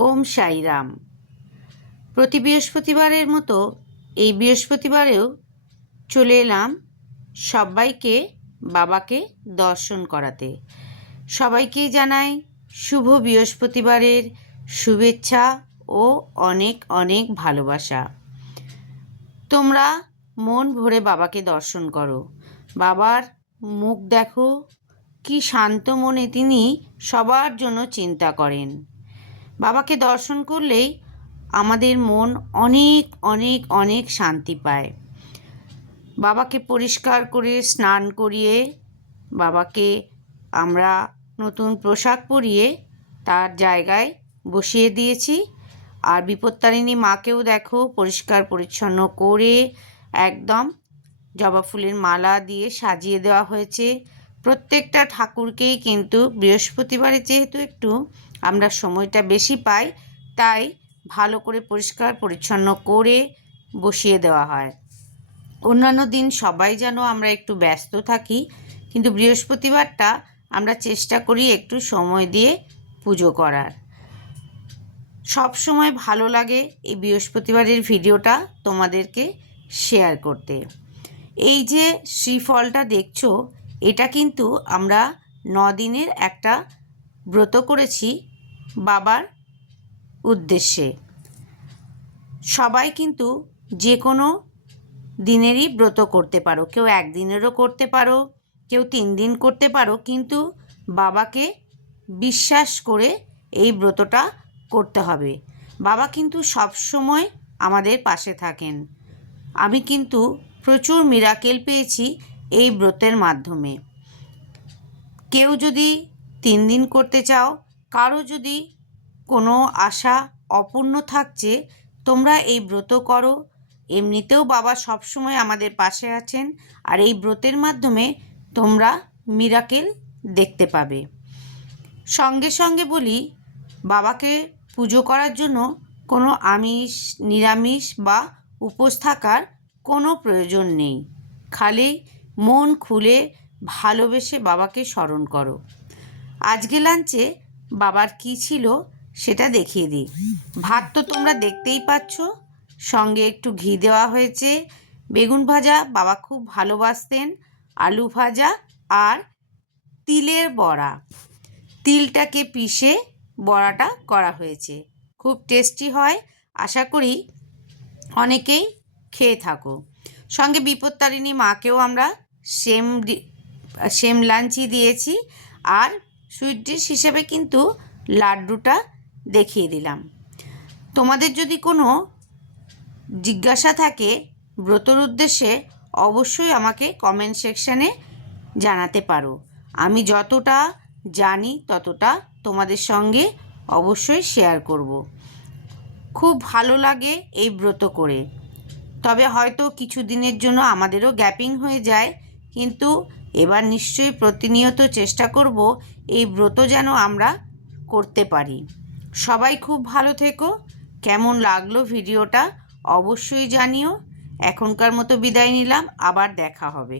ওম সাইরাম। প্রতি বৃহস্পতিবারের মতো এই বৃহস্পতিবারেও চলে এলাম সবাইকে বাবাকে দর্শন করাতে। সবাইকে জানাই শুভ বৃহস্পতিবারের শুভেচ্ছা ও অনেক অনেক ভালোবাসা। তোমরা মন ভরে বাবাকে দর্শন করো, বাবার মুখ দেখো, কি শান্ত মনে তিনি সবার জন্য চিন্তা করেন। বাবাকে দর্শন করলেই আমাদের মন অনেক অনেক অনেক শান্তি পায়। বাবাকে পরিষ্কার করে স্নান করিয়ে বাবাকে আমরা নতুন পোশাক পরিয়ে তার জায়গায় বসিয়ে দিয়েছি। আর বিপত্তারিণী মাকেও দেখো পরিষ্কার পরিচ্ছন্ন করে একদম জবা ফুলের মালা দিয়ে সাজিয়ে দেওয়া হয়েছে। প্রত্যেকটা ঠাকুরকেই কিন্তু বৃহস্পতিবারে যেহেতু একটু আমরা সময়টা বেশি পাই, তাই ভালো করে পরিষ্কার পরিচ্ছন্ন করে বসিয়ে দেওয়া হয়। অন্যান্য দিন সবাই যেন আমরা একটু ব্যস্ত থাকি, কিন্তু বৃহস্পতিবারটা আমরা চেষ্টা করি একটু সময় দিয়ে পুজো করার। সব সময় ভালো লাগে এই বৃহস্পতিবারের ভিডিওটা তোমাদেরকে শেয়ার করতে। এই যে শ্রীফলটা দেখছো, এটা কিন্তু আমরা 9 দিনের একটা ব্রত করেছি বাবার উদ্দেশ্যে। সবাই কিন্তু যে কোনো দিনেরই ব্রত করতে পারো, কেউ 1 দিনেরও করতে পারো, কেউ 3 দিন করতে পারো, কিন্তু বাবাকে বিশ্বাস করে এই ব্রতটা করতে হবে। বাবা কিন্তু সব সময় আমাদের পাশে থাকেন। আমি কিন্তু প্রচুর মিরাকেল পেয়েছি এই ব্রতের মাধ্যমে। কেউ যদি 3 দিন করতে চাও, কারো যদি কোনো আশা অপূর্ণ থাকছে, তোমরা এই ব্রত করো। এমনিতেও বাবা সবসময় আমাদের পাশে আছেন, আর এই ব্রতের মাধ্যমে তোমরা মিরাকেল দেখতে পাবে। সঙ্গে সঙ্গে বলি, বাবাকে পুজো করার জন্য কোনো আমিষ নিরামিষ বা উপোস থাকার কোনো প্রয়োজন নেই। খালি মন খুলে ভালোবেসে বাবাকে স্মরণ করো। আজকে লাঞ্চে বাবার কি ছিল সেটা দেখিয়ে দিই। ভাত তো তোমরা দেখতেই পাচ্ছ, সঙ্গে একটু ঘি দেওয়া হয়েছে, বেগুন ভাজা বাবা খুব ভালোবাসতেন, আলু ভাজা আর তিলের বড়া। তিলটাকে পিষে বড়াটা করা হয়েছে, খুব টেস্টি হয়। আশা করি অনেকেই খেয়ে থাকো। সঙ্গে বিপত্তারিণী মাকেও আমরা সেম লাঞ্চই দিয়েছি। আর সুইট ডিশ হিসেবে কিন্তু লাড্ডুটা দেখিয়ে দিলাম। তোমাদের যদি কোনো জিজ্ঞাসা থাকে ব্রতর উদ্দেশ্যে, অবশ্যই আমাকে কমেন্ট সেকশানে জানাতে পারো। আমি যতটা জানি ততটা তোমাদের সঙ্গে অবশ্যই শেয়ার করব। খুব ভালো লাগে এই ব্রত করে। তবে হয়তো কিছু দিনের জন্য আমাদেরও গ্যাপিং হয়ে যায়, কিন্তু এবার নিশ্চয়ই প্রতিনিয়ত চেষ্টা করব এই ব্রত যেন আমরা করতে পারি। সবাই খুব ভালো থেকো। কেমন লাগলো ভিডিওটা অবশ্যই জানিও। এখনকার মতো বিদায় নিলাম, আবার দেখা হবে।